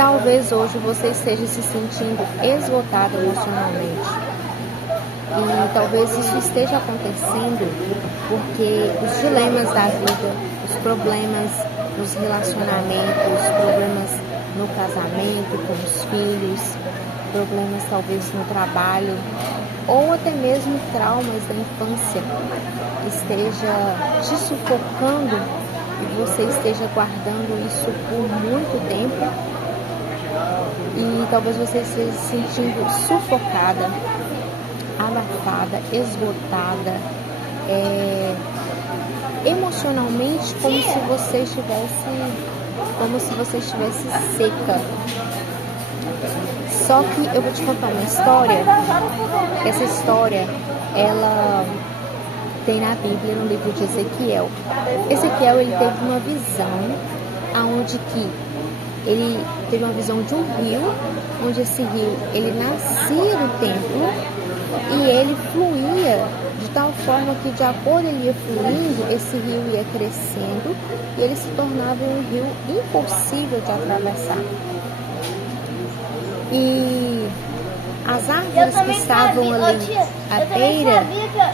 Talvez hoje você esteja se sentindo esgotado emocionalmente. E talvez isso esteja acontecendo porque os dilemas da vida, os problemas nos relacionamentos, problemas no casamento, com os filhos, problemas talvez no trabalho, ou até mesmo traumas da infância, esteja te sufocando e você esteja guardando isso por muito tempo. E talvez você esteja se sentindo sufocada, abafada, esgotada, emocionalmente como se você estivesse seca. Só que eu vou te contar uma história. Essa história, ela tem na Bíblia, no livro de Ezequiel. Ezequiel, ele teve uma visão aonde que ele teve uma visão de um rio, onde esse rio, ele nascia do templo e ele fluía de tal forma que, de acordo ele ia fluindo, esse rio ia crescendo e ele se tornava um rio impossível de atravessar. E as árvores que estavam ali à beira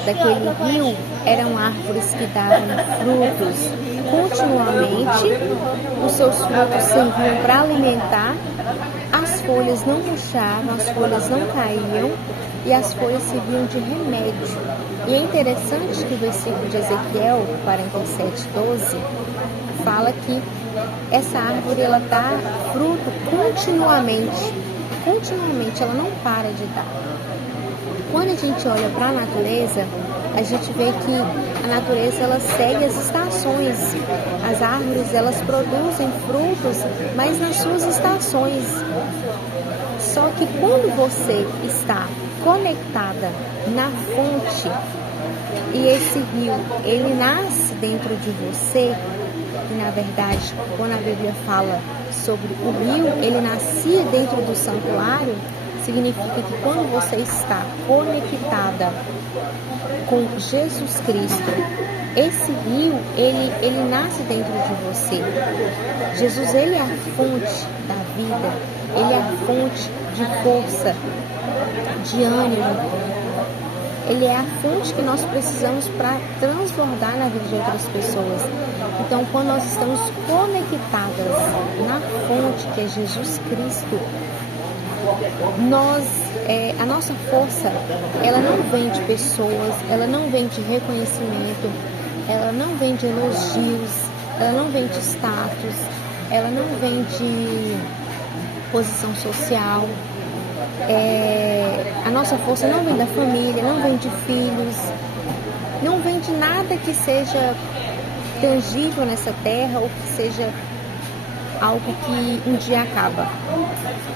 daquele rio eram árvores que davam frutos continuamente, os seus frutos serviam para alimentar, as folhas não murchavam, as folhas não caíam e as folhas serviam de remédio. E é interessante que o versículo de Ezequiel 47:12 fala que essa árvore, ela dá fruto continuamente, ela não para de dar. Quando a gente olha para a natureza, a gente vê que a natureza, ela segue as estações. As árvores, elas produzem frutos, mas nas suas estações. Só que quando você está conectada na fonte e esse rio, ele nasce dentro de você, e na verdade, quando a Bíblia fala sobre o rio, ele nascia dentro do santuário, significa que quando você está conectada com Jesus Cristo, esse rio, ele nasce dentro de você. Jesus, ele é a fonte da vida, ele é a fonte de força, de ânimo. Ele é a fonte que nós precisamos para transbordar na vida de outras pessoas. Então, quando nós estamos conectadas na fonte, que é Jesus Cristo, a nossa força, ela não vem de pessoas, ela não vem de reconhecimento, ela não vem de elogios, ela não vem de status, ela não vem de posição social. A nossa força não vem da família, não vem de filhos, não vem de nada que seja tangível nessa terra ou que seja algo que um dia acaba.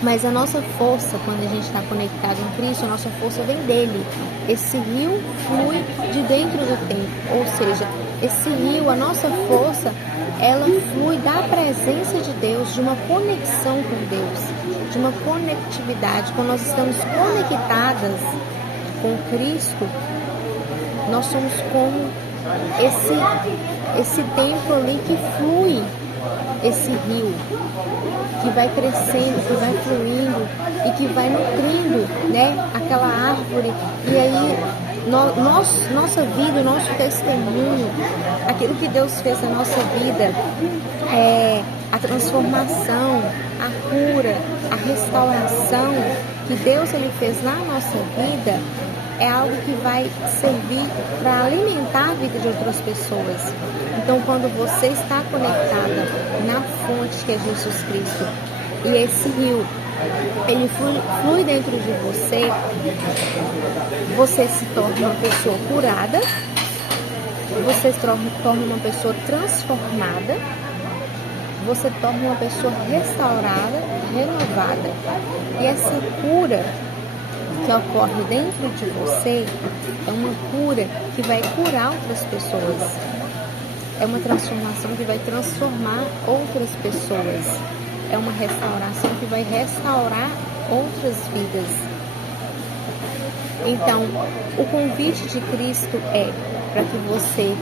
Mas a nossa força, quando a gente está conectado em Cristo, a nossa força vem dele. Esse rio flui de dentro do templo, ou seja, esse rio, a nossa força, ela flui da presença de Deus, de uma conexão com Deus, de uma conectividade. Quando nós estamos conectadas com Cristo, nós somos como esse templo ali que flui, esse rio, que vai crescendo, que vai fluindo e que vai nutrindo, né, aquela árvore. E aí, nossa vida, o nosso testemunho, aquilo que Deus fez na nossa vida, a transformação, a cura, a restauração que Deus, ele fez na nossa vida, é algo que vai servir para alimentar a vida de outras pessoas. Então, quando você está conectada na fonte, que é Jesus Cristo, e esse rio, ele flui dentro de você, você se torna uma pessoa curada, você se torna uma pessoa transformada, você torna uma pessoa restaurada, renovada. E essa cura que ocorre dentro de você é uma cura que vai curar outras pessoas. É uma transformação que vai transformar outras pessoas. É uma restauração que vai restaurar outras vidas. Então, o convite de Cristo é para que você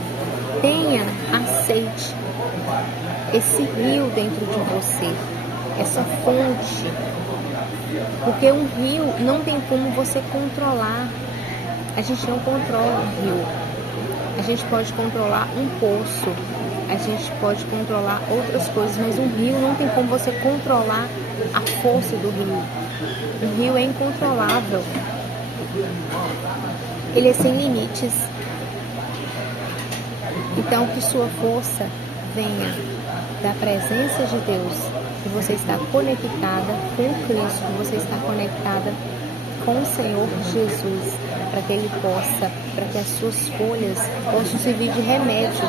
aceite esse rio dentro de você, essa fonte. Porque um rio não tem como você controlar. A gente não controla um rio. A gente pode controlar um poço, a gente pode controlar outras coisas, mas um rio não tem como você controlar a força do rio. O rio é incontrolável. Ele é sem limites. Então, que sua força venha da presença de Deus, que você está conectada com Cristo, que você está conectada com o Senhor Jesus, para que Ele possa, para que as suas folhas possam servir de remédio,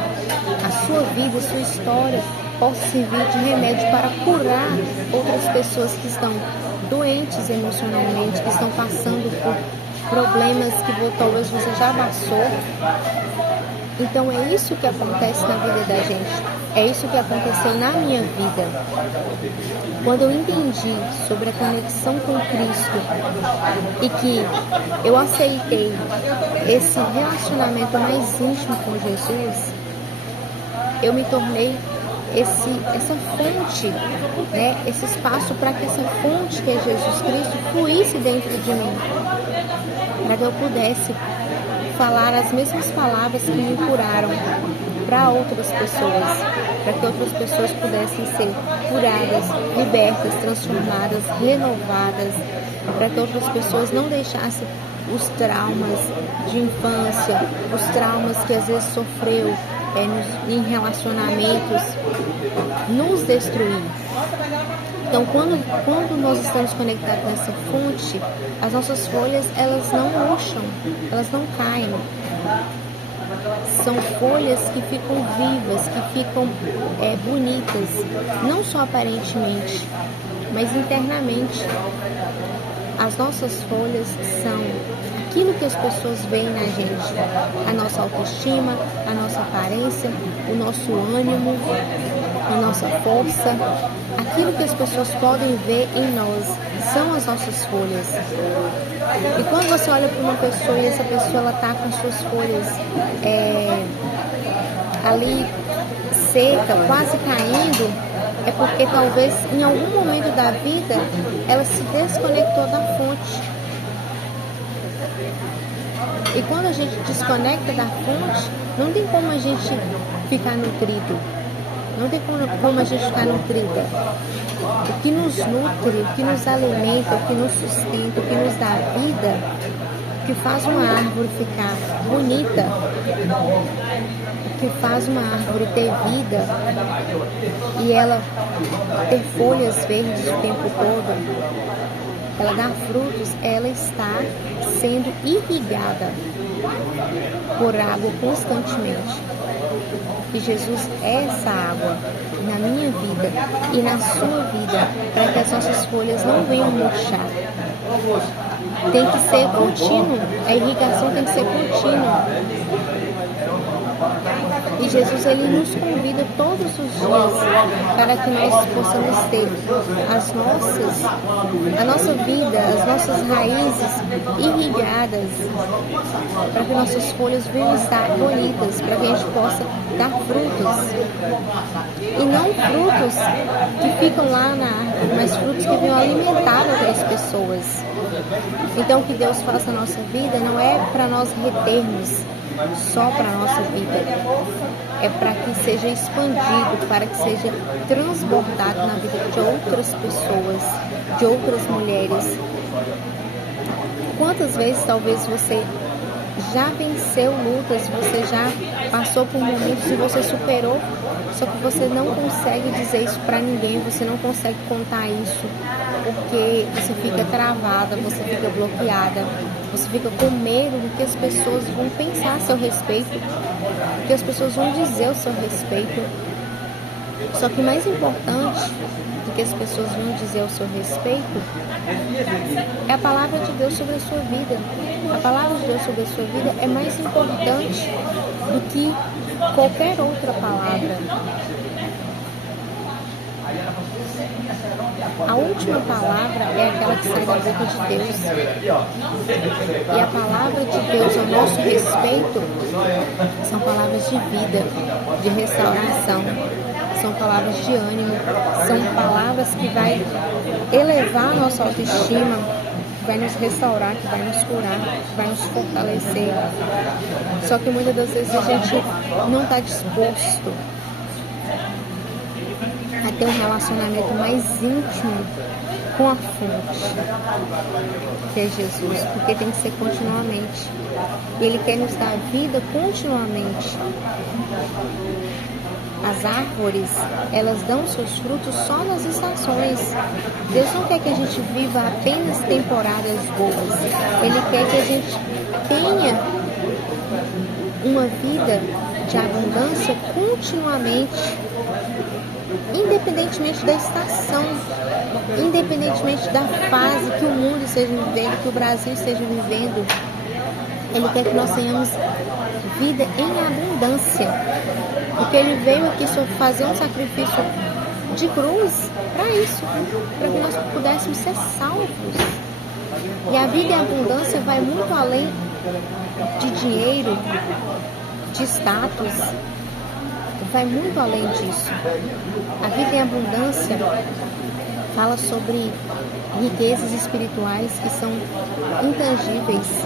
a sua vida, a sua história possa servir de remédio para curar outras pessoas que estão doentes emocionalmente, que estão passando por problemas que talvez você já passou. Então é isso que acontece na vida da gente, é isso que aconteceu na minha vida. Quando eu entendi sobre a conexão com Cristo e que eu aceitei esse relacionamento mais íntimo com Jesus, eu me tornei essa fonte, né? Esse espaço para que essa fonte que é Jesus Cristo fluísse dentro de mim, para que eu pudesse falar as mesmas palavras que me curaram para outras pessoas, para que outras pessoas pudessem ser curadas, libertas, transformadas, renovadas, para que outras pessoas não deixassem os traumas de infância, os traumas que às vezes sofreu em relacionamentos, nos destruir. Então, quando nós estamos conectados nessa fonte, as nossas folhas, elas não murcham, elas não caem. São folhas que ficam vivas, que ficam bonitas, não só aparentemente, mas internamente. As nossas folhas são aquilo que as pessoas veem na gente, a nossa autoestima, a nossa aparência, o nosso ânimo, a nossa força. Aquilo que as pessoas podem ver em nós são as nossas folhas. E quando você olha para uma pessoa e essa pessoa está com suas folhas ali seca, quase caindo, é porque talvez em algum momento da vida ela se desconectou da fonte. E quando a gente desconecta da fonte, não tem como a gente ficar nutrido. Não tem como a gente ficar nutrida. O que nos nutre, o que nos alimenta, o que nos sustenta, o que nos dá vida, o que faz uma árvore ficar bonita, o que faz uma árvore ter vida e ela ter folhas verdes o tempo todo, ela dá frutos, ela está sendo irrigada por água constantemente. E Jesus é essa água na minha vida e na sua vida, para que as nossas folhas não venham murchar. Tem que ser contínuo, a irrigação tem que ser contínua. E Jesus, Ele nos convida todos os dias para que nós possamos ter a nossa vida, as nossas raízes irrigadas, para que nossas folhas venham estar bonitas, para que a gente possa dar frutos. E não frutos que ficam lá na árvore, mas frutos que venham alimentar outras pessoas. Então, o que Deus faça na nossa vida não é para nós retermos só para a nossa vida, é para que seja expandido, para que seja transbordado na vida de outras pessoas, de outras mulheres. Quantas vezes talvez você já venceu lutas, você já passou por momentos e você superou, só que você não consegue dizer isso para ninguém, você não consegue contar isso, porque você fica travada, você fica bloqueada, você fica com medo do que as pessoas vão pensar a seu respeito, do que as pessoas vão dizer ao seu respeito. Só que mais importante do que as pessoas vão dizer ao seu respeito é a palavra de Deus sobre a sua vida. A palavra de Deus sobre a sua vida é mais importante do que qualquer outra palavra. A última palavra é aquela que sai da boca de Deus. E a palavra de Deus ao nosso respeito são palavras de vida, de restauração. são palavras de ânimo, são palavras que vai elevar a nossa autoestima, que vai nos restaurar, que vai nos curar, que vai nos fortalecer. Só que muitas das vezes a gente não está disposto a ter um relacionamento mais íntimo com a fonte, que é Jesus, porque tem que ser continuamente. Ele quer nos dar vida continuamente. As árvores, elas dão seus frutos só nas estações. Deus não quer que a gente viva apenas temporadas boas. Ele quer que a gente tenha uma vida de abundância continuamente, independentemente da estação, independentemente da fase que o mundo esteja vivendo, que o Brasil esteja vivendo. Ele quer que nós tenhamos vida em abundância, porque Ele veio aqui fazer um sacrifício de cruz para isso, para que nós pudéssemos ser salvos. E a vida em abundância vai muito além de dinheiro, de status, vai muito além disso. A vida em abundância fala sobre riquezas espirituais que são intangíveis.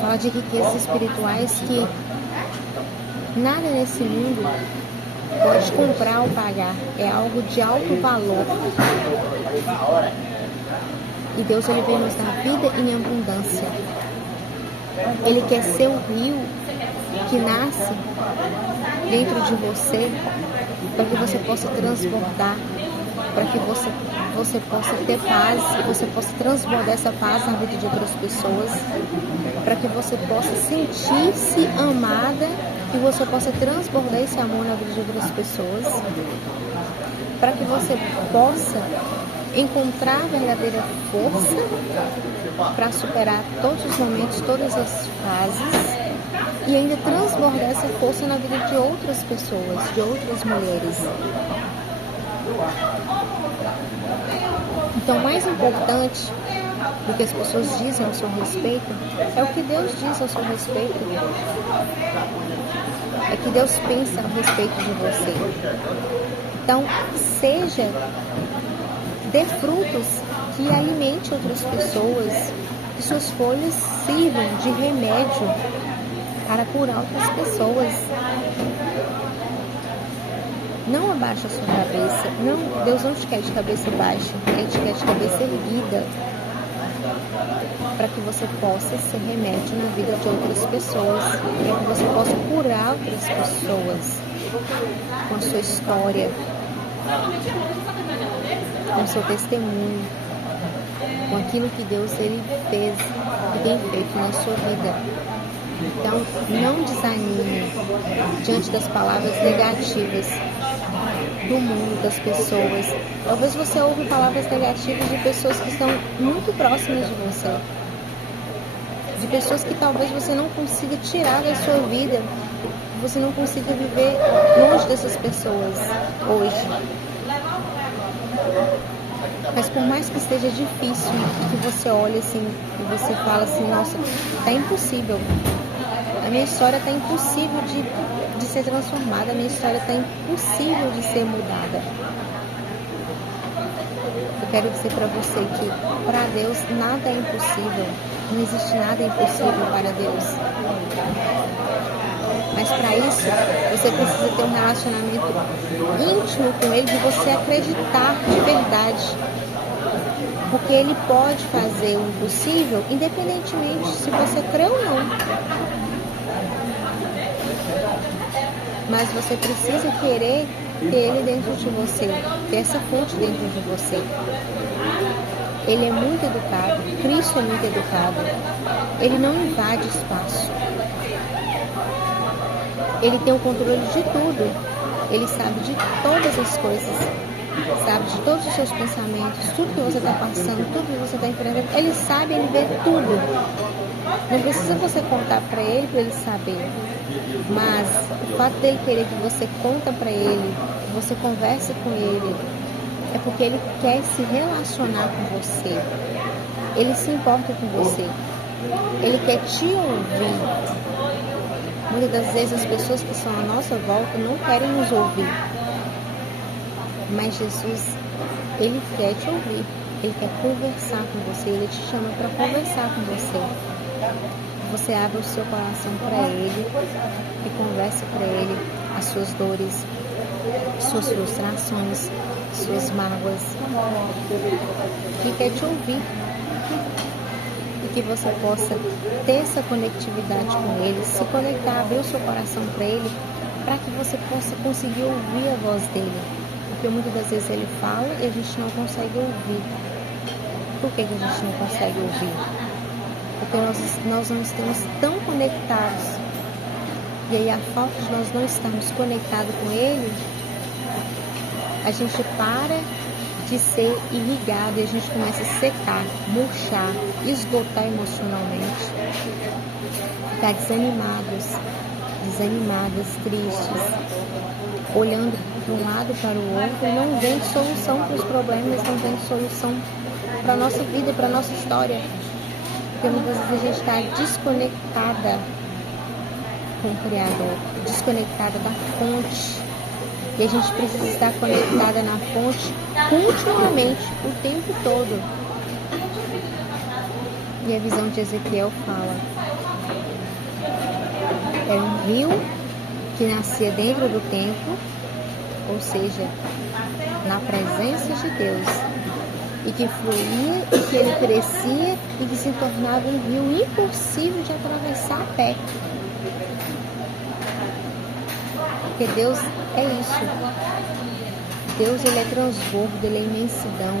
Fala de riquezas espirituais que nada nesse mundo pode comprar ou pagar. É algo de alto valor. E Deus, Ele veio nos dar vida em abundância. Ele quer ser o rio que nasce dentro de você, para que você possa transbordar, para que você possa ter paz, que você possa transbordar essa paz na vida de outras pessoas, para que você possa sentir-se amada, que você possa transbordar esse amor na vida de outras pessoas, para que você possa encontrar a verdadeira força para superar todos os momentos, todas as fases, e ainda transbordar essa força na vida de outras pessoas, de outras mulheres. Então, mais importante do que as pessoas dizem ao seu respeito é o que Deus diz ao seu respeito. É que Deus pensa a respeito de você. Então, dê frutos que alimente outras pessoas, que suas folhas sirvam de remédio para curar outras pessoas. Não abaixa a sua cabeça. Não, Deus não te quer de cabeça baixa. Ele te quer de cabeça erguida, para que você possa ser remédio na vida de outras pessoas, para que você possa curar outras pessoas com a sua história, com o seu testemunho, com aquilo que Deus Ele fez e tem feito na sua vida. Então, não desanime diante das palavras negativas do mundo, das pessoas. Talvez você ouve palavras negativas de pessoas que estão muito próximas de você, de pessoas que talvez você não consiga tirar da sua vida, você não consiga viver longe dessas pessoas hoje. Mas por mais que esteja difícil, que você olhe assim e você fala assim, nossa, tá impossível. A minha história está impossível de ser transformada, a minha história está impossível de ser mudada. Eu quero dizer para você que para Deus nada é impossível, não existe nada impossível para Deus. Mas para isso, você precisa ter um relacionamento íntimo com Ele, de você acreditar de verdade. Porque Ele pode fazer o impossível, independentemente se você crê ou não. Mas você precisa querer ter Ele dentro de você, ter essa fonte dentro de você. Ele é muito educado, Cristo é muito educado. Ele não invade espaço. Ele tem o controle de tudo. Ele sabe de todas as coisas. Sabe de todos os seus pensamentos, tudo que você está passando, tudo que você está enfrentando. Ele sabe, Ele vê tudo. Não precisa você contar para Ele saber. Mas o fato dele querer que você conta para Ele, que você converse com Ele, é porque Ele quer se relacionar com você. Ele se importa com você. Ele quer te ouvir. Muitas das vezes as pessoas que estão à nossa volta não querem nos ouvir. Mas Jesus, Ele quer te ouvir, Ele quer conversar com você, Ele te chama para conversar com você. Você abre o seu coração para Ele e conversa para Ele as suas dores, suas frustrações, suas mágoas, que quer te ouvir e que você possa ter essa conectividade com Ele, se conectar, abrir o seu coração para Ele, para que você possa conseguir ouvir a voz dEle, porque muitas das vezes Ele fala e a gente não consegue ouvir. Por que a gente não consegue ouvir? Porque nós não estamos tão conectados, e aí a falta de nós não estarmos conectados com Ele, a gente para de ser irrigado e a gente começa a secar, murchar, esgotar emocionalmente, ficar desanimadas, tristes, olhando para um lado para o outro, não vendo solução para os problemas, não vendo solução para a nossa vida, para a nossa história. Porque muitas vezes a gente está desconectada com o Criador, desconectada da fonte. E a gente precisa estar conectada na fonte continuamente, o tempo todo. E a visão de Ezequiel fala: é um rio que nascia dentro do templo, ou seja, na presença de Deus, e que fluía, e que ele crescia, e que se tornava um rio impossível de atravessar a pé. Porque Deus é isso. Deus, Ele é transbordo, Ele é imensidão.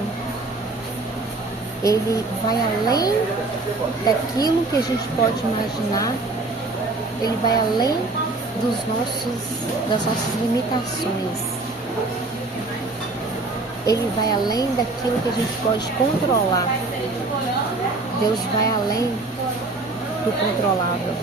Ele vai além daquilo que a gente pode imaginar. Ele vai além das nossas limitações. Ele vai além daquilo que a gente pode controlar. Deus vai além do controlável.